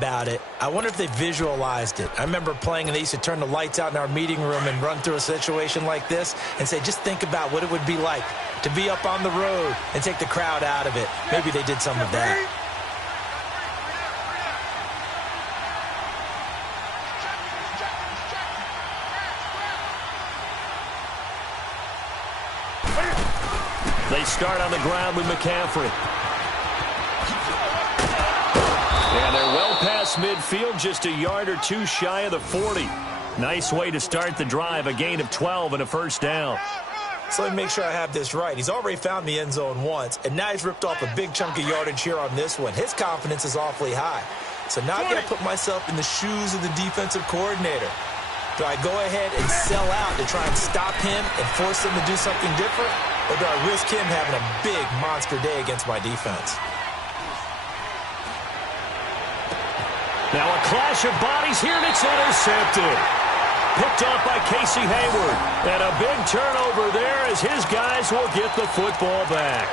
about it. I wonder if they visualized it. I remember playing and they used to turn the lights out in our meeting room and run through a situation like this and say, just think about what it would be like to be up on the road and take the crowd out of it. Maybe they did some of that. They start on the ground with McCaffrey. And they're well past midfield, just a yard or two shy of the 40. Nice way to start the drive, a gain of 12 and a first down. So let me make sure I have this right. He's already found the end zone once, and now he's ripped off a big chunk of yardage here on this one. His confidence is awfully high. So now I've got to put myself in the shoes of the defensive coordinator. Do I go ahead and sell out to try and stop him and force him to do something different? Or do I risk him having a big monster day against my defense? Now a clash of bodies here, and it's intercepted. Picked off by Casey Hayward. And a big turnover there as his guys will get the football back.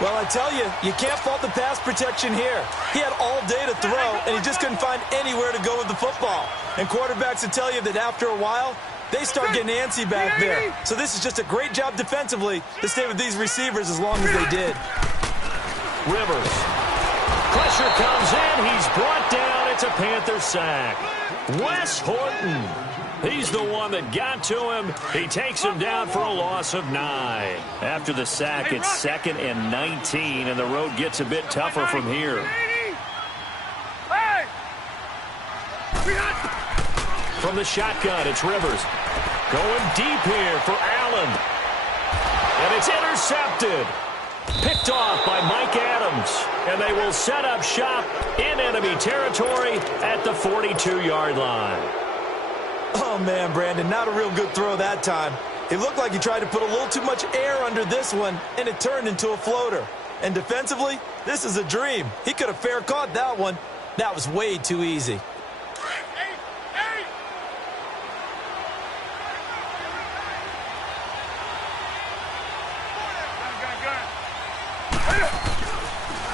Well, I tell you, you can't fault the pass protection here. He had all day to throw, and he just couldn't find anywhere to go with the football. And quarterbacks will tell you that after a while, they start getting antsy back there. So this is just a great job defensively to stay with these receivers as long as they did. Rivers. Pressure comes in. He's brought down. It's a Panther sack. Wes Horton. He's the one that got to him. He takes him down for a loss of 9. After the sack, it's 2nd and 19, and the road gets a bit tougher from here. From the shotgun, it's Rivers. Going deep here for Allen. And it's intercepted. Picked off by Mike Adams. And they will set up shop in enemy territory at the 42-yard line. Oh, man, Brandon, not a real good throw that time. It looked like he tried to put a little too much air under this one, and it turned into a floater. And defensively, this is a dream. He could have fair caught that one. That was way too easy.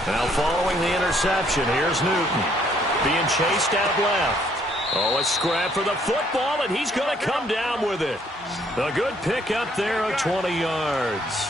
Now following the interception, here's Newton. Being chased out left. Oh, a scrap for the football, and he's going to come down with it. A good pick up there of 20 yards.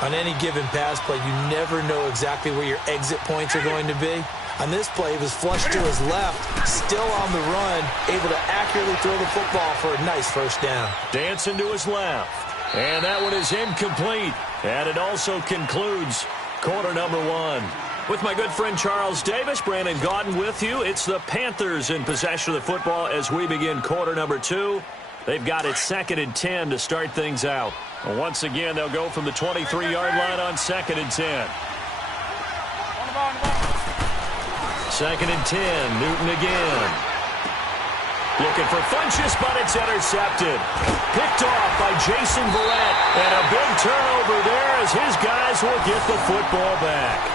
On any given pass play, you never know exactly where your exit points are going to be. On this play, he was flushed to his left, still on the run, able to accurately throw the football for a nice first down. Dancing to his left. And that one is incomplete. And it also concludes quarter number 1. With my good friend Charles Davis, Brandon Gaudin with you. It's the Panthers in possession of the football as we begin quarter number 2. They've got it 2nd and 10 to start things out. Well, once again, they'll go from the 23-yard line on 2nd and 10. 2nd and 10, Newton again. Looking for Funchess, but it's intercepted. Picked off by Jason Verrett. And a big turnover there as his guys will get the football back.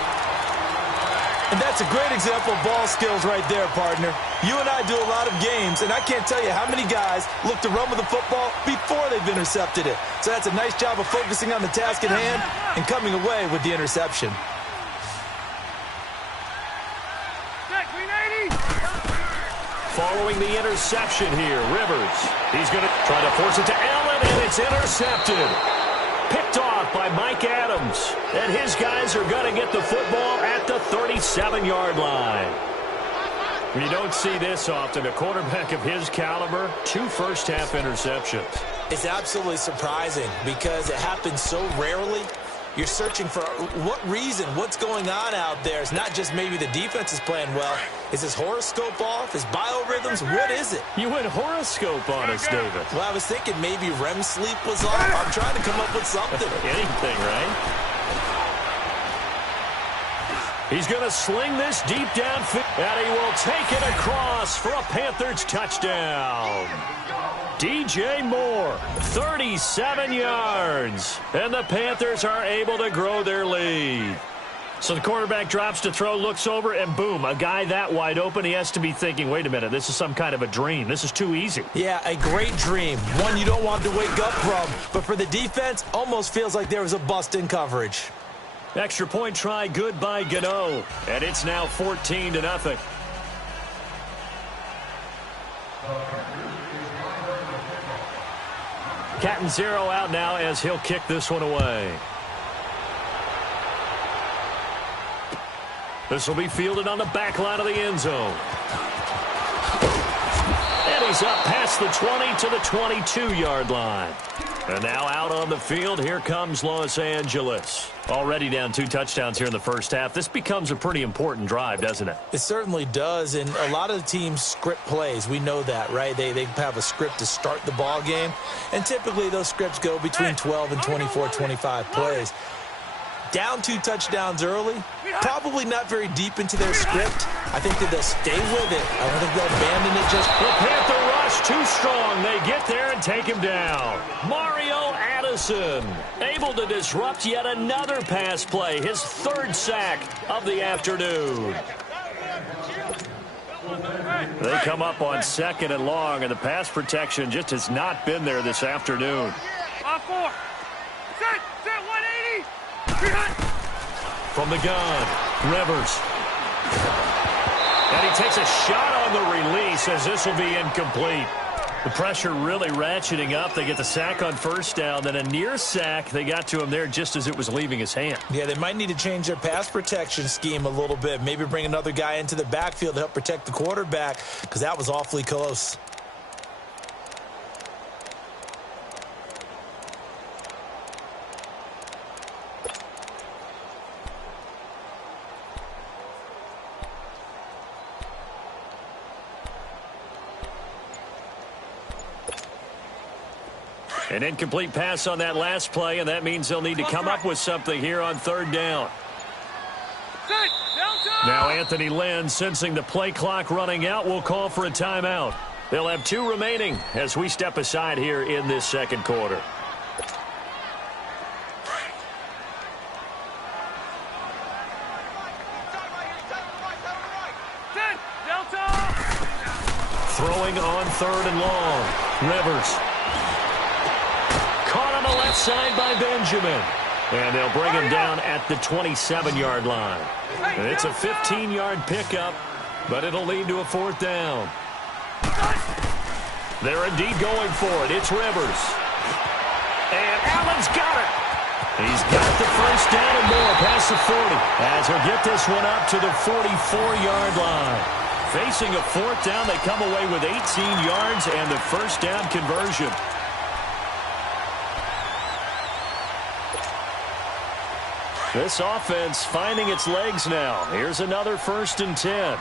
And that's a great example of ball skills right there, partner. You and I do a lot of games, and I can't tell you how many guys look to run with the football before they've intercepted it. So that's a nice job of focusing on the task at hand and coming away with the interception. Following the interception here, Rivers. He's going to try to force it to Allen, and it's intercepted. Picked off by Mike Adams. And his guys are going to get the football at the 37-yard line. You don't see this often. A quarterback of his caliber, 2 first-half interceptions. It's absolutely surprising because it happens so rarely. You're searching for what reason, what's going on out there. It's not just maybe the defense is playing well. Is his horoscope off? His biorhythms? What is it? You went horoscope on us, David. Well, I was thinking maybe REM sleep was off. I'm trying to come up with something. Anything, right? He's going to sling this deep downfield, and he will take it across for a Panthers touchdown. DJ Moore, 37 yards, and the Panthers are able to grow their lead. So the quarterback drops to throw, looks over, and boom, a guy that wide open, he has to be thinking, wait a minute, this is some kind of a dream. This is too easy. Yeah, a great dream, one you don't want to wake up from, but for the defense, almost feels like there was a bust in coverage. Extra point try good by Gano. And it's now 14-0. Catanzaro out now as he'll kick this one away. This will be fielded on the back line of the end zone. And he's up past the 20 to the 22-yard line. And now out on the field, here comes Los Angeles. Already down 2 touchdowns here in the first half. This becomes a pretty important drive, doesn't it? It certainly does, and a lot of the teams script plays. We know that, right? They have a script to start the ball game, and typically those scripts go between 12 and 24, 25 plays. Down 2 touchdowns early, probably not very deep into their script. I think that they'll stay with it. I don't think they'll abandon it just. The Panther rush too strong. They get there and take him down. Mario Addison able to disrupt yet another pass play. His 3rd sack of the afternoon. They come up on 2nd and long, and the pass protection just has not been there this afternoon. 4. Set 180. From the gun, Rivers. And he takes a shot on the release as this will be incomplete. The pressure really ratcheting up. They get the sack on 1st down, then a near sack. They got to him there just as it was leaving his hand. Yeah, they might need to change their pass protection scheme a little bit. Maybe bring another guy into the backfield to help protect the quarterback, because that was awfully close. An incomplete pass on that last play, and that means they'll need to come up with something here on 3rd down. Now Anthony Lynn, sensing the play clock running out, will call for a timeout. They'll have 2 remaining as we step aside here in this 2nd quarter. Throwing on 3rd and long. Rivers. Caught on the left side by Benjamin. And they'll bring him down at the 27-yard line. And it's a 15-yard pickup, but it'll lead to a 4th down. They're indeed going for it. It's Rivers. And Allen's got it. He's got the 1st down and more past the 40. As he'll get this one up to the 44-yard line. Facing a 4th down, they come away with 18 yards and the 1st down conversion. This offense finding its legs now. Here's another 1st and 10.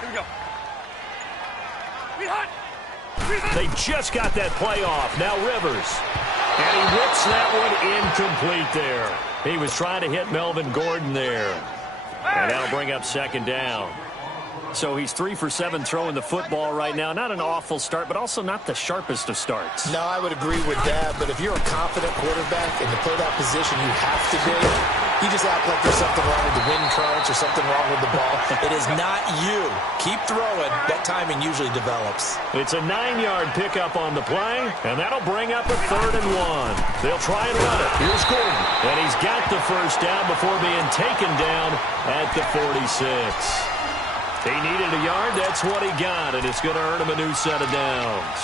Here we go. They just got that play off. Now Rivers. And he whips that one incomplete there. He was trying to hit Melvin Gordon there. And that'll bring up 2nd down. So he's 3 for 7 throwing the football right now. Not an awful start, but also not the sharpest of starts. No, I would agree with that. But if you're a confident quarterback and to play that position, you have to be. You just act like there's something wrong with the wind currents or something wrong with the ball. It is not you. Keep throwing. That timing usually develops. It's a 9-yard pickup on the play, and that'll bring up a 3rd and 1. They'll try and run it. Here's Gordon. And he's got the 1st down before being taken down at the 46. He needed a yard. That's what he got, and it's going to earn him a new set of downs.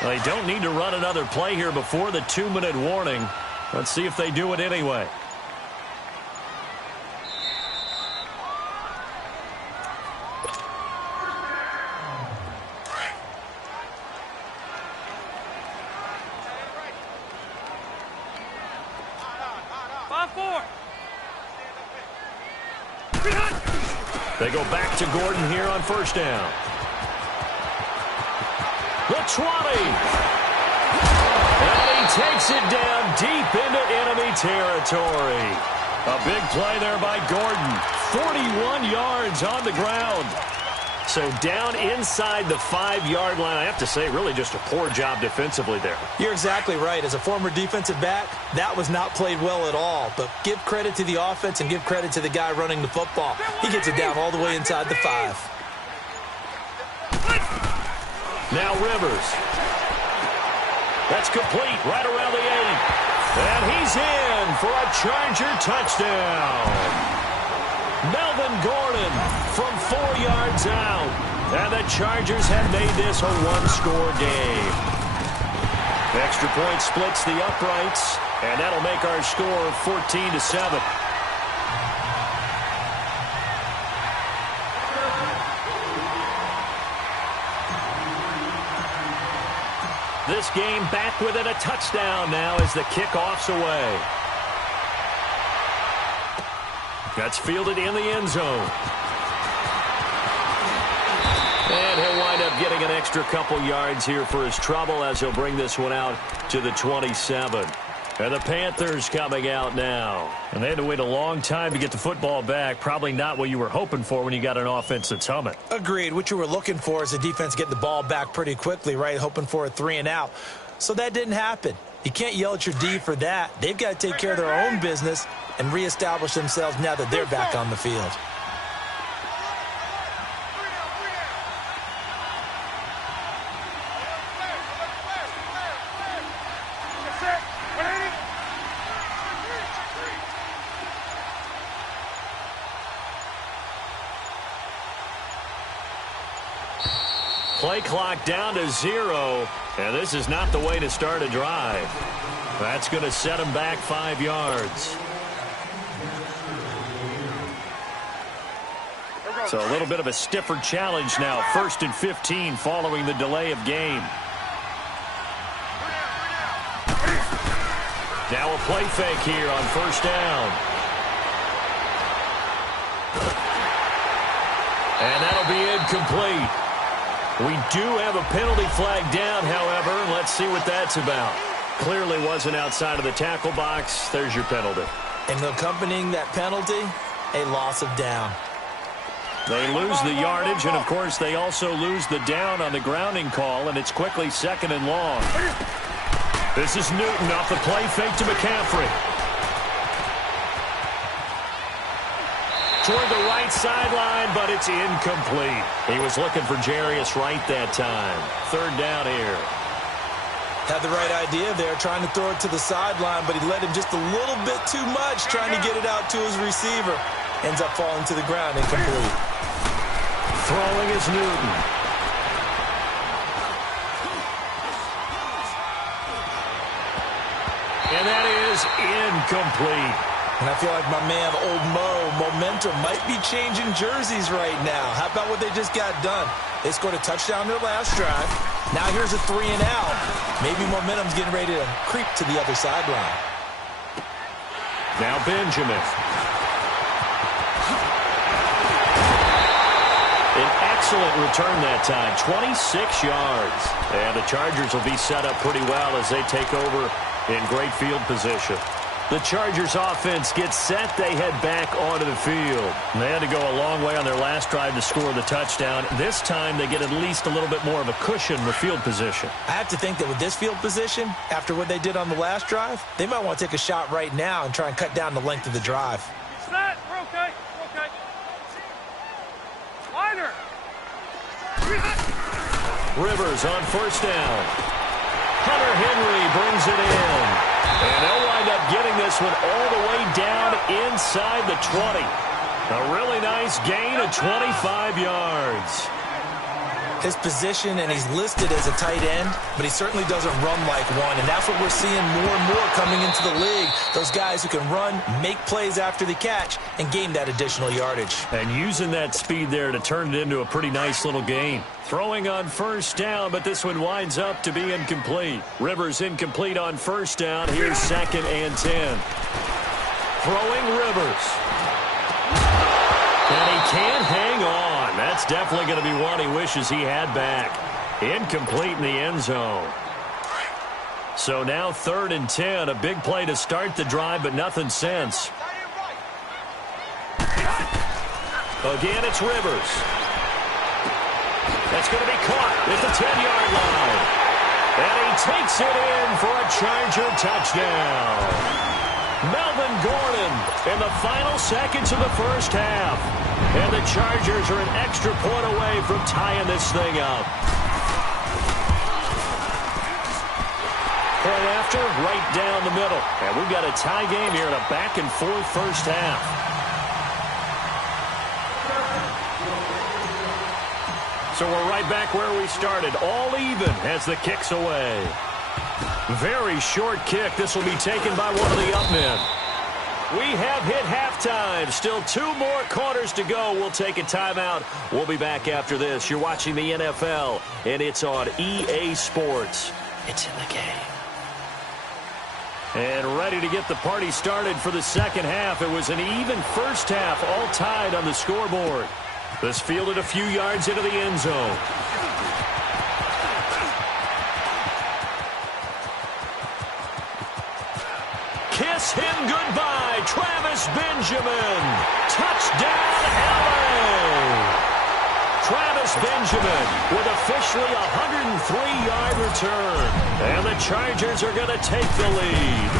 They don't need to run another play here before the 2-minute warning. Let's see if they do it anyway. They go back to Gordon here on 1st down. The 20. And he takes it down deep into enemy territory. A big play there by Gordon. 41 yards on the ground. So down inside the 5-yard line. I have to say, really just a poor job defensively there. You're exactly right. As a former defensive back, that was not played well at all. But give credit to the offense and give credit to the guy running the football. He gets it down all the way inside the 5. Now Rivers. That's complete right around the 8. And he's in for a Charger touchdown. Melvin Gordon from 4 yards out. And the Chargers have made this a one-score game. Extra point splits the uprights, and that'll make our score 14-7. This game back within a touchdown now as the kickoff's away. That's fielded in the end zone. And he'll wind up getting an extra couple yards here for his trouble as he'll bring this one out to the 27. And the Panthers coming out now. And they had to wait a long time to get the football back. Probably not what you were hoping for when you got an offense that's humming. Agreed. What you were looking for is the defense getting the ball back pretty quickly, right? Hoping for a 3-and-out. So that didn't happen. You can't yell at your D for that. They've got to take care of their own business and reestablish themselves now that they're back on the field. Play clock down to 0, and this is not the way to start a drive. That's going to set him back 5 yards. So a little bit of a stiffer challenge now. 1st and 15 following the delay of game. Now a play fake here on 1st down. And that'll be incomplete. We do have a penalty flag down, however. Let's see what that's about. Clearly wasn't outside of the tackle box. There's your penalty. And accompanying that penalty, a loss of down. They lose the yardage, and, of course, they also lose the down on the grounding call, and it's quickly 2nd and long. This is Newton off the play fake to McCaffrey. Toward the right sideline, but it's incomplete. He was looking for Jarius Wright that time. 3rd down here. Had the right idea there, trying to throw it to the sideline, but he led him just a little bit too much, trying to get it out to his receiver. Ends up falling to the ground, incomplete. Throwing is Newton. And that is incomplete. And I feel like my man, Old Mo, momentum might be changing jerseys right now. How about what they just got done? They scored a touchdown their last drive. Now here's a 3-and-out. Maybe momentum's getting ready to creep to the other sideline. Now Benjamin. An excellent return that time, 26 yards. And the Chargers will be set up pretty well as they take over in great field position. The Chargers offense gets set. They head back onto the field. They had to go a long way on their last drive to score the touchdown. This time they get at least a little bit more of a cushion with field position. I have to think that with this field position, after what they did on the last drive, they might want to take a shot right now and try and cut down the length of the drive. Set. We're okay. We're okay. Wider. Rivers on 1st down. Hunter Henry brings it in. And they'll wind up getting this one all the way down inside the 20. A really nice gain of 25 yards. His position, and he's listed as a tight end, but he certainly doesn't run like one, and that's what we're seeing more and more coming into the league. Those guys who can run, make plays after the catch, and gain that additional yardage. And using that speed there to turn it into a pretty nice little gain. Throwing on 1st down, but this one winds up to be incomplete. Rivers incomplete on 1st down. Here's 2nd and 10. Throwing Rivers. And he can't hang on. That's definitely going to be one he wishes he had back. Incomplete in the end zone. So now 3rd and 10. A big play to start the drive, but nothing since. Again, it's Rivers. That's going to be caught at the 10-yard line. And he takes it in for a Charger touchdown. Melvin Gordon in the final seconds of the 1st half. And the Chargers are an extra point away from tying this thing up. point after, right down the middle. And we've got a tie game here in a back-and-forth first half. So we're right back where we started, all even as the kick's away. Very short kick. This will be taken by one of the up men. We have hit halftime. Still 2 more quarters to go. We'll take a timeout. We'll be back after this. You're watching the NFL, and it's on EA Sports. It's in the game. And ready to get the party started for the second half. It was an even first half, all tied on the scoreboard. This fielded a few yards into the end zone. Kiss him goodbye, Travis Benjamin. Touchdown, LA. Travis Benjamin with officially a 103-yard return. And the Chargers are going to take the lead.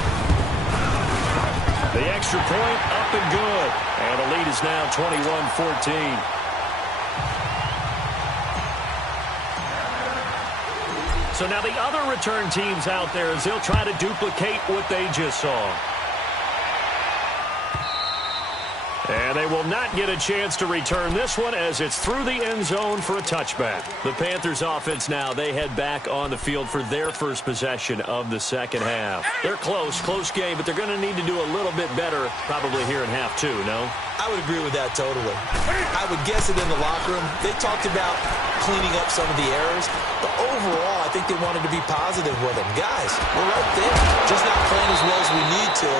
The extra point up and good. And the lead is now 21-14. So now the other return teams out there as they'll try to duplicate what they just saw. And they will not get a chance to return this one as it's through the end zone for a touchback. The Panthers offense now, they head back on the field for their first possession of the second half. They're close game, but they're going to need to do a little bit better probably here in half 2, no? I would agree with that totally. I would guess it in the locker room. They talked about cleaning up some of the errors, but overall, I think they wanted to be positive with them. Guys, we're right there. Just not playing as well as we need to.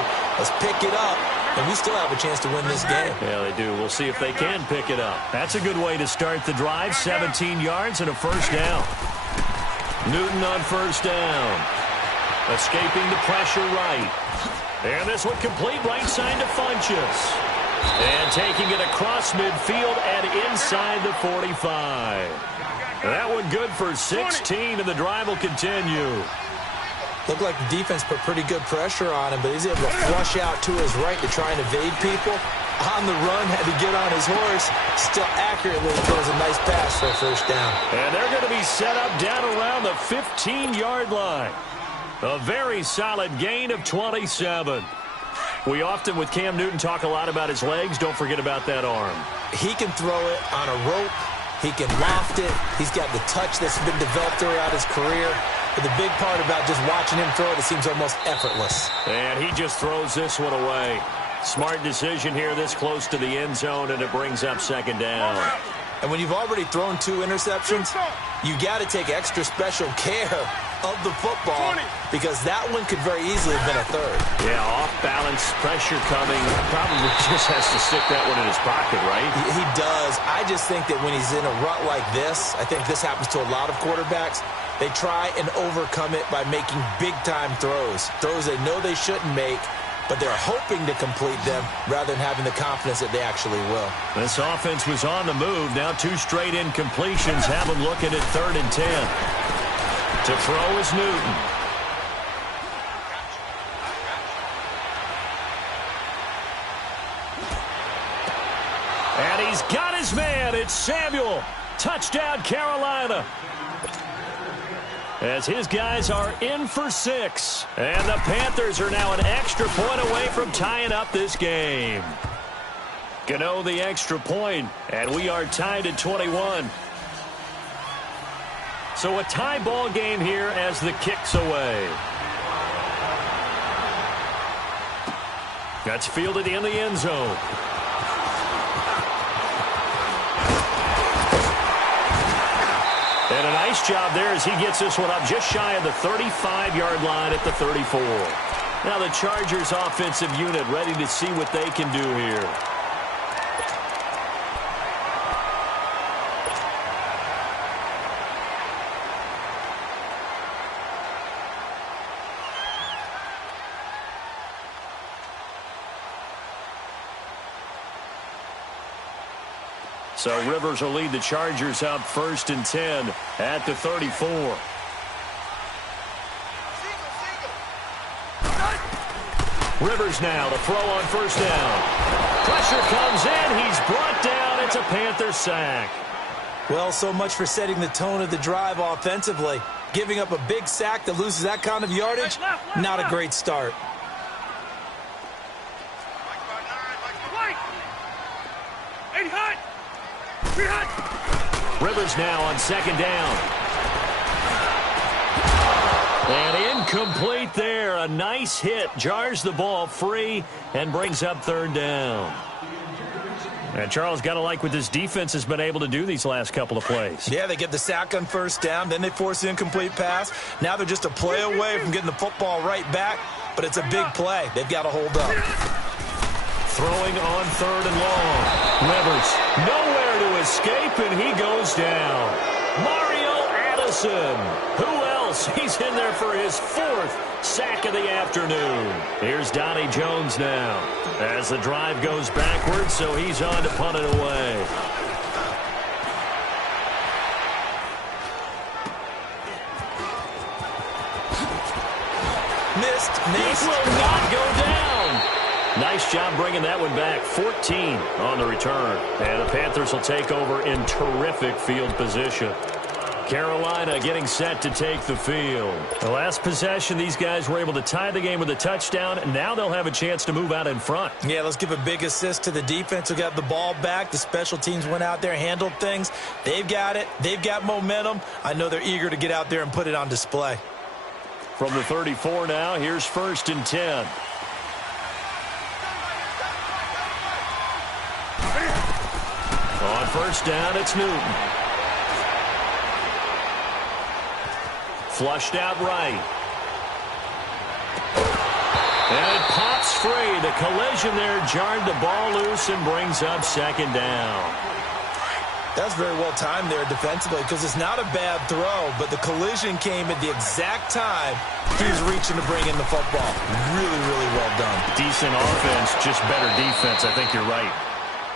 Let's pick it up, and we still have a chance to win this game. Yeah, they do. We'll see if they can pick it up. That's a good way to start the drive. 17 yards and a first down. Newton on first down. Escaping the pressure right. And this one complete right side to Funchess. And taking it across midfield and inside the 45. That one good for 16, and the drive will continue. Looked like the defense put pretty good pressure on him, but he's able to flush out to his right to try and evade people. On the run, had to get on his horse. Still accurately throws a nice pass for a first down. And they're going to be set up down around the 15-yard line. A very solid gain of 27. We often, with Cam Newton, talk a lot about his legs. Don't forget about that arm. He can throw it on a rope. He can loft it. He's got the touch that's been developed throughout his career. But the big part about just watching him throw it seems almost effortless. And he just throws this one away. Smart decision here this close to the end zone, and it brings up second down. And when you've already thrown 2 interceptions, you got to take extra special care of the football because that one could very easily have been a third. Yeah, off-balance, pressure coming. Probably just has to stick that one in his pocket, right? He does. I just think that when he's in a rut like this, I think this happens to a lot of quarterbacks, they try and overcome it by making big-time throws. Throws they know they shouldn't make, but they're hoping to complete them rather than having the confidence that they actually will. This offense was on the move. Now 2 straight incompletions have them looking at 3rd and 10. To throw is Newton. And he's got his man. It's Samuel. Touchdown, Carolina. As his guys are in for 6. And the Panthers are now an extra point away from tying up this game. Gano the extra point, and we are tied at 21. So a tie ball game here as the kick's away. That's fielded in the end zone. And a nice job there as he gets this one up just shy of the 35-yard line at the 34. Now the Chargers offensive unit ready to see what they can do here. So Rivers will lead the Chargers up 1st and 10 at the 34. Rivers now to throw on first down. Pressure comes in. He's brought down. It's a Panther sack. Well, so much for setting the tone of the drive offensively. Giving up a big sack that loses that kind of yardage, not a great start. Rivers now on second down. And incomplete there. A nice hit. Jars the ball free and brings up third down. And Charles, got to like what this defense has been able to do these last couple of plays. Yeah, they get the sack on first down. Then they force the incomplete pass. Now they're just a play away from getting the football right back. But it's a big play. They've got to hold up. Throwing on third and long. Rivers nowhere to escape, and he goes down. Mario Addison. Who else? He's in there for his fourth sack of the afternoon. Here's Donnie Jones now as the drive goes backwards, so he's on to punt it away. Missed. It will not go down. Nice job bringing that one back. 14 on the return. And the Panthers will take over in terrific field position. Carolina getting set to take the field. The last possession, these guys were able to tie the game with a touchdown, and now they'll have a chance to move out in front. Yeah, let's give a big assist to the defense who got the ball back. The special teams went out there, handled things. They've got it. They've got momentum. I know they're eager to get out there and put it on display. From the 34 now, here's 1st and 10. On first down, it's Newton. Flushed out right. And it pops free. The collision there jarred the ball loose and brings up second down. That's very well timed there defensively because it's not a bad throw, but the collision came at the exact time he was reaching to bring in the football. Really, really well done. Decent offense, just better defense. I think you're right.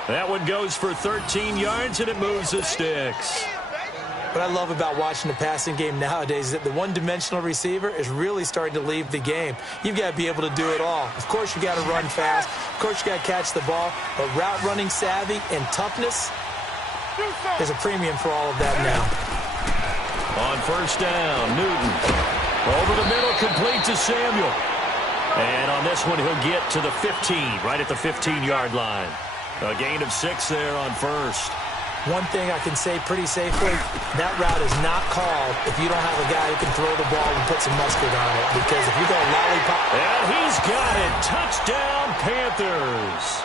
That one goes for 13 yards, and it moves the sticks. What I love about watching the passing game nowadays is that the one-dimensional receiver is really starting to leave the game. You've got to be able to do it all. Of course, you got to run fast. Of course, you got to catch the ball. But route running savvy and toughness is a premium for all of that now. On first down, Newton. Over the middle, complete to Samuel. And on this one, he'll get to the 15, right at the 15-yard line. A gain of 6 there on first. One thing I can say pretty safely, that route is not called if you don't have a guy who can throw the ball and put some mustard on it. Because if you go lollipop... And he's got it. Touchdown, Panthers.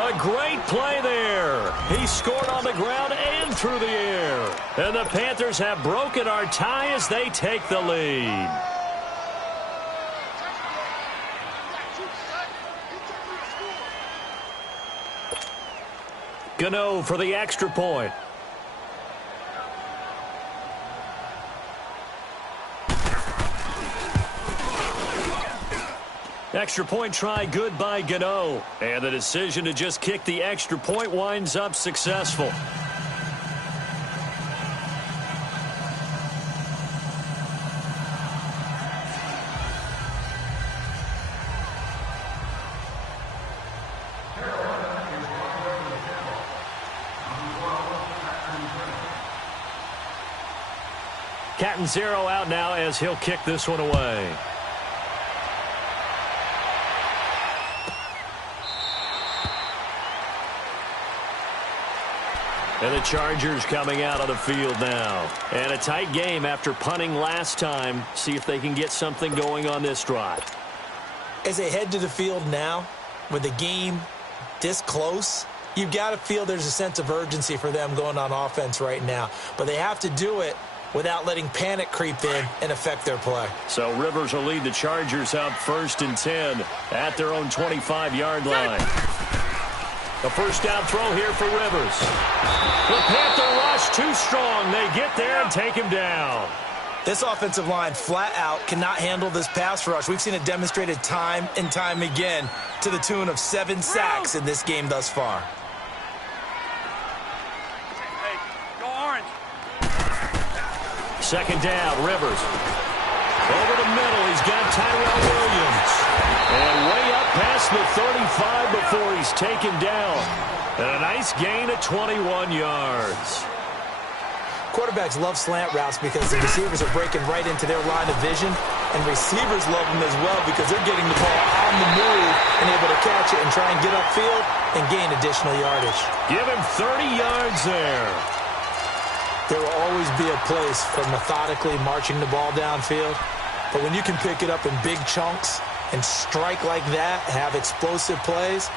A great play there. He scored on the ground and through the air. And the Panthers have broken our tie as they take the lead. Gano for the extra point. Extra point try good by Gano. And the decision to just kick the extra point winds up successful. Catanzaro out now as he'll kick this one away. And the Chargers coming out on the field now. And a tight game after punting last time. See if they can get something going on this drive. As they head to the field now, with the game this close, you've got to feel there's a sense of urgency for them going on offense right now. But they have to do it without letting panic creep in and affect their play. So Rivers will lead the Chargers out 1st and 10 at their own 25-yard line. A first down throw here for Rivers. The Panther rush too strong. They get there and take him down. This offensive line flat out cannot handle this pass rush. We've seen it demonstrated time and time again to the tune of 7 sacks in this game thus far. Hey, go orange. Second down, Rivers. Over the middle, he's got Tyrell Williams. And way up past the 35 before he's taken down. And a nice gain of 21 yards. Quarterbacks love slant routes because the receivers are breaking right into their line of vision, and receivers love them as well because they're getting the ball on the move and able to catch it and try and get upfield and gain additional yardage. Give him 30 yards there. There will always be a place for methodically marching the ball downfield, but when you can pick it up in big chunks and strike like that, have explosive plays,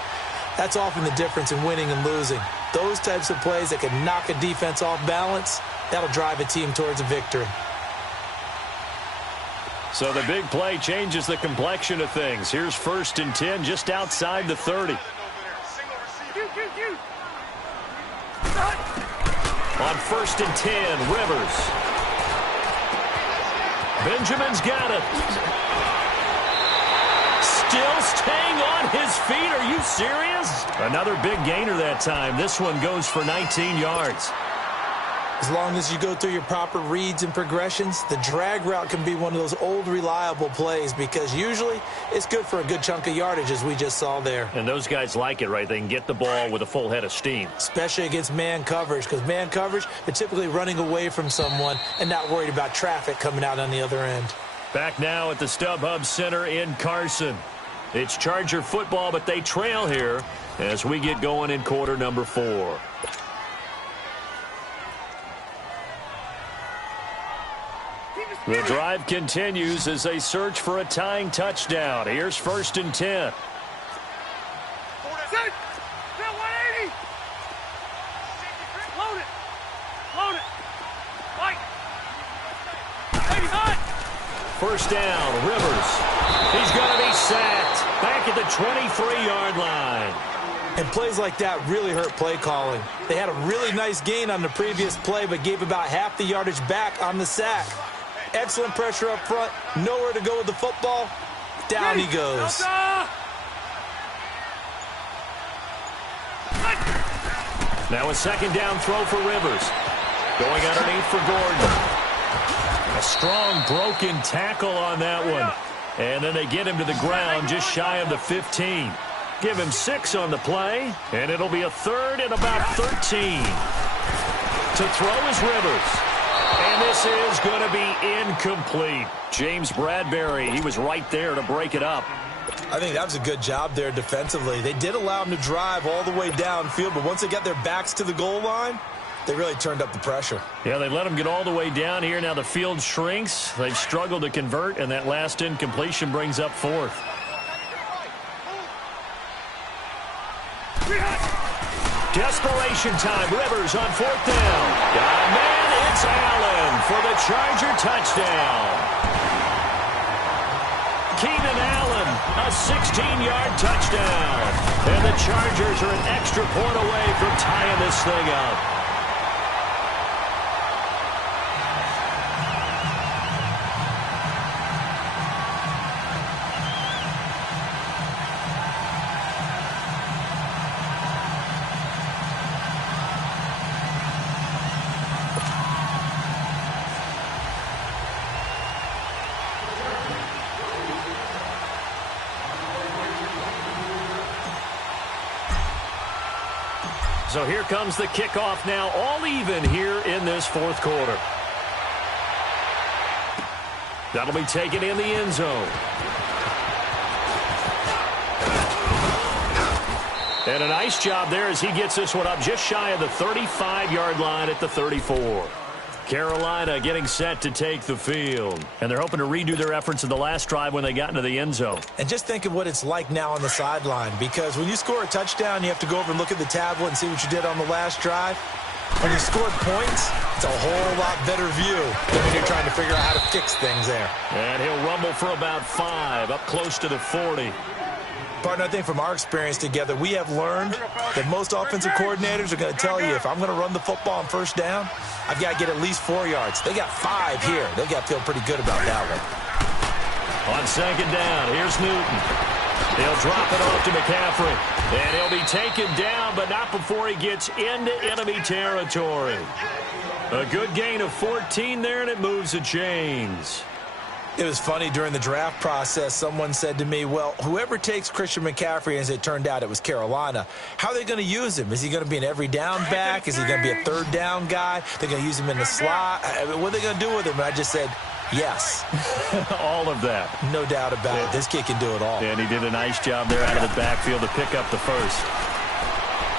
that's often the difference in winning and losing. Those types of plays that can knock a defense off balance, that'll drive a team towards a victory. So the big play changes the complexion of things. Here's 1st and 10 just outside the 30. On 1st and 10, Rivers. Benjamin's got it. Still staying on his feet. Are you serious? Another big gainer that time. This one goes for 19 yards. As long as you go through your proper reads and progressions, the drag route can be one of those old reliable plays because usually it's good for a good chunk of yardage, as we just saw there. And those guys like it, right? They can get the ball with a full head of steam. Especially against man coverage, because man coverage, they're typically running away from someone and not worried about traffic coming out on the other end. Back now at the StubHub Center in Carson. It's Charger football, but they trail here as we get going in quarter number 4. The drive continues as they search for a tying touchdown. Here's 1st and 10. Load it. Load it. Mike. 1st down, Rivers. He's going to be sacked back at the 23-yard line. And plays like that really hurt play calling. They had a really nice gain on the previous play, but gave about half the yardage back on the sack. Excellent pressure up front. Nowhere to go with the football. Down he goes. Now a 2nd down throw for Rivers. Going underneath for Gordon. A strong broken tackle on that one. And then they get him to the ground just shy of the 15. Give him 6 on the play, and it'll be a 3rd and about 13. To throw is Rivers. And this is going to be incomplete. James Bradbury, he was right there to break it up. I think that was a good job there defensively. They did allow him to drive all the way downfield, but once they got their backs to the goal line, they really turned up the pressure. Yeah, they let him get all the way down here. Now the field shrinks. They've struggled to convert, and that last incompletion brings up 4th. Desperation time. Rivers on 4th down. And then it's Allen for the Charger touchdown. Keenan Allen, a 16-yard touchdown. And the Chargers are an extra point away from tying this thing up. So here comes the kickoff now, all even here in this 4th quarter. That'll be taken in the end zone. And a nice job there as he gets this one up just shy of the 35-yard line at the 34. Carolina getting set to take the field. And they're hoping to redo their efforts in the last drive when they got into the end zone. And just think of what it's like now on the sideline, because when you score a touchdown, you have to go over and look at the tablet and see what you did on the last drive. When you scored points, it's a whole lot better view than when you're trying to figure out how to fix things there. And he'll rumble for about 5, up close to the 40. Partner, I think from our experience together, we have learned that most offensive coordinators are going to tell you, if I'm going to run the football on 1st down, I've got to get at least 4 yards. They got 5 here. They got to feel pretty good about that one. On 2nd down, here's Newton. He'll drop it off to McCaffrey. And he'll be taken down, but not before he gets into enemy territory. A good gain of 14 there, and it moves the chains. It was funny during the draft process. Someone said to me, well, whoever takes Christian McCaffrey, as it turned out, it was Carolina, how are they going to use him? Is he going to be an every down back? Is he going to be a third down guy? They're going to use him in the slot? What are they going to do with him? And I just said, yes. All of that. No doubt about it. This kid can do it all. And he did a nice job there out of the backfield to pick up the first.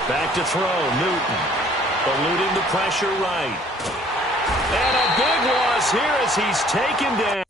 Back to throw, Newton. Eluding the pressure right. And a big loss here as he's taken down.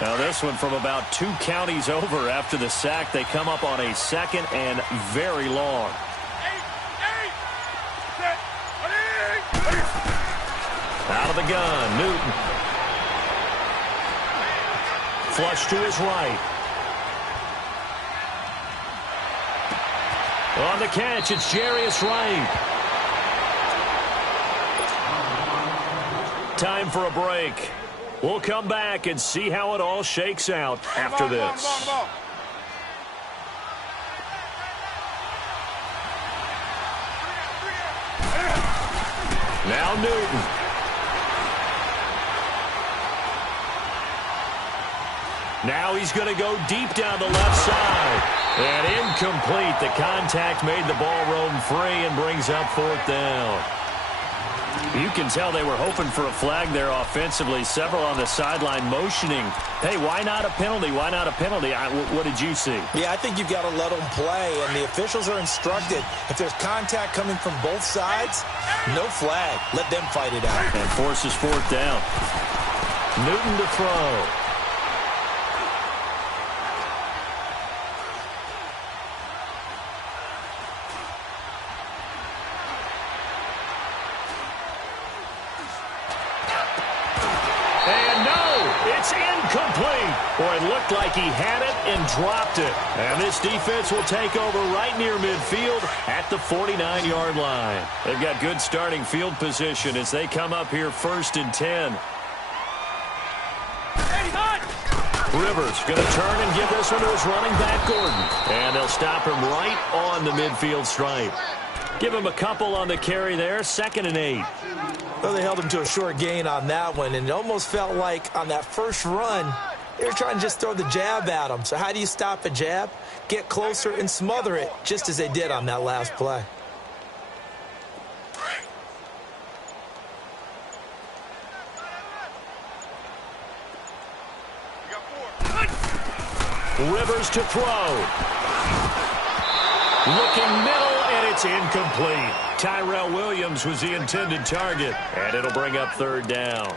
Now this one from about 2 counties over after the sack. They come up on a second and very long. Out of the gun, Newton. Flush to his right. On the catch, it's Jarius Wright. Time for a break. We'll come back and see how it all shakes out after this. Now Newton. Now he's going to go deep down the left side. And incomplete. The contact made the ball roam free and brings up 4th down. You can tell they were hoping for a flag there offensively. Several on the sideline motioning. Hey, why not a penalty? Why not a penalty? What did you see? Yeah, I think you've got to let them play, and the officials are instructed. If there's contact coming from both sides, no flag. Let them fight it out. And forces 4th down. Newton to throw. It's incomplete. Boy, it looked like he had it and dropped it. And this defense will take over right near midfield at the 49-yard line. They've got good starting field position as they come up here 1st and 10. Rivers going to turn and give this one to his running back, Gordon. And they'll stop him right on the midfield stripe. Give him a couple on the carry there, 2nd and 8. Well, they held him to a short gain on that one, and it almost felt like on that first run, they were trying to just throw the jab at him. So how do you stop a jab? Get closer and smother it, just as they did on that last play. Rivers to throw. Looking middle, and it's incomplete. Tyrell Williams was the intended target, and it'll bring up 3rd down.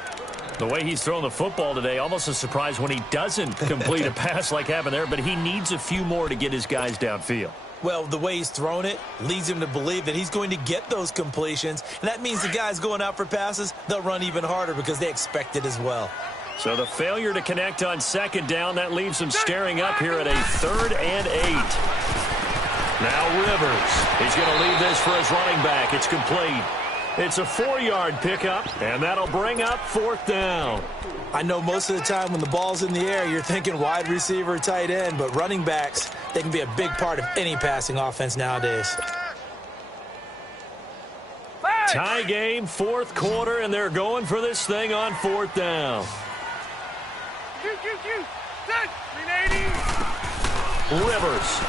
The way he's thrown the football today, almost a surprise when he doesn't complete a pass like happened there, but he needs a few more to get his guys downfield. Well, the way he's thrown it leads him to believe that he's going to get those completions, and that means the guys going out for passes, they'll run even harder because they expect it as well. So the failure to connect on 2nd down, that leaves them staring up here at a 3rd and 8. Now Rivers. He's going to leave this for his running back. It's complete. It's a 4-yard pickup, and that'll bring up 4th down. I know most of the time when the ball's in the air, you're thinking wide receiver, tight end, but running backs, they can be a big part of any passing offense nowadays. Tie game, 4th quarter, and they're going for this thing on 4th down. Rivers.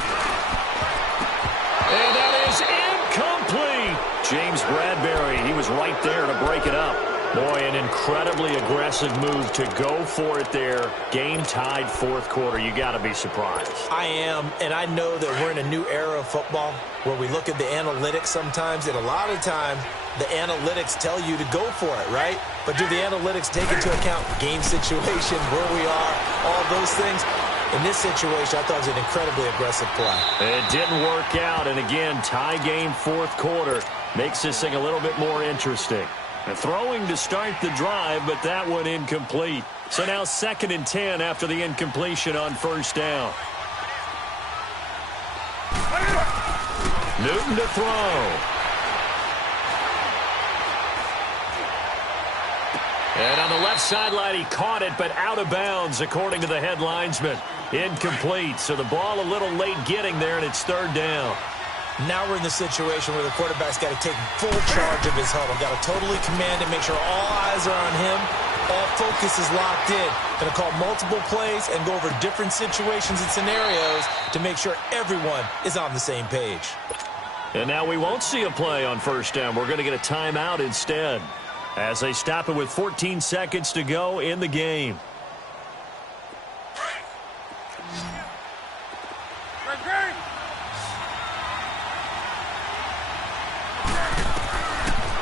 And that is incomplete. James Bradbury, he was right there to break it up. Boy, an incredibly aggressive move to go for it there. Game tied fourth quarter. You got to be surprised. I am, and I know that we're in a new era of football where we look at the analytics sometimes, and a lot of time the analytics tell you to go for it, right? But do the analytics take into account game situation, where we are, all those things? In this situation, I thought it was an incredibly aggressive play. It didn't work out, and again, tie game fourth quarter makes this thing a little bit more interesting. And throwing to start the drive, but that one incomplete. So now 2nd and 10 after the incompletion on first down. Newton to throw. And on the left sideline, he caught it, but out of bounds, according to the head linesman. Incomplete, so the ball a little late getting there, and it's 3rd down. Now we're in the situation where the quarterback's got to take full charge of his huddle. Got to totally command and make sure all eyes are on him. All focus is locked in. Going to call multiple plays and go over different situations and scenarios to make sure everyone is on the same page. And now we won't see a play on first down. We're going to get a timeout instead, as they stop it with 14 seconds to go in the game.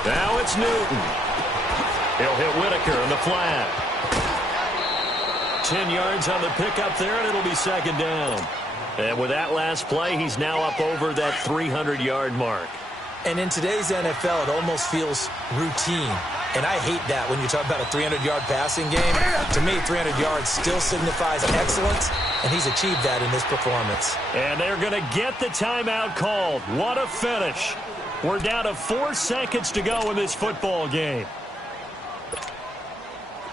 Now it's Newton. He'll hit Whitaker on the flat. 10 yards on the pickup there, and it'll be 2nd down. And with that last play, he's now up over that 300-yard mark. And in today's NFL, it almost feels routine. And I hate that when you talk about a 300-yard passing game. To me, 300 yards still signifies excellence, and he's achieved that in this performance. And they're going to get the timeout called. What a finish. We're down to 4 seconds to go in this football game.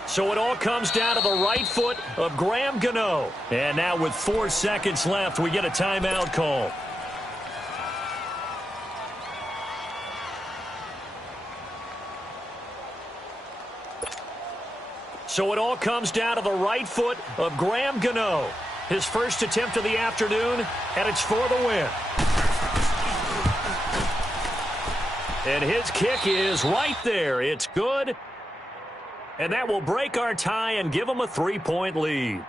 So it all comes down to the right foot of Graham Gano. And now with 4 seconds left, we get a timeout call. So it all comes down to the right foot of Graham Gano. His first attempt of the afternoon, and it's for the win. And his kick is right there. It's good. And that will break our tie and give them a 3-point lead.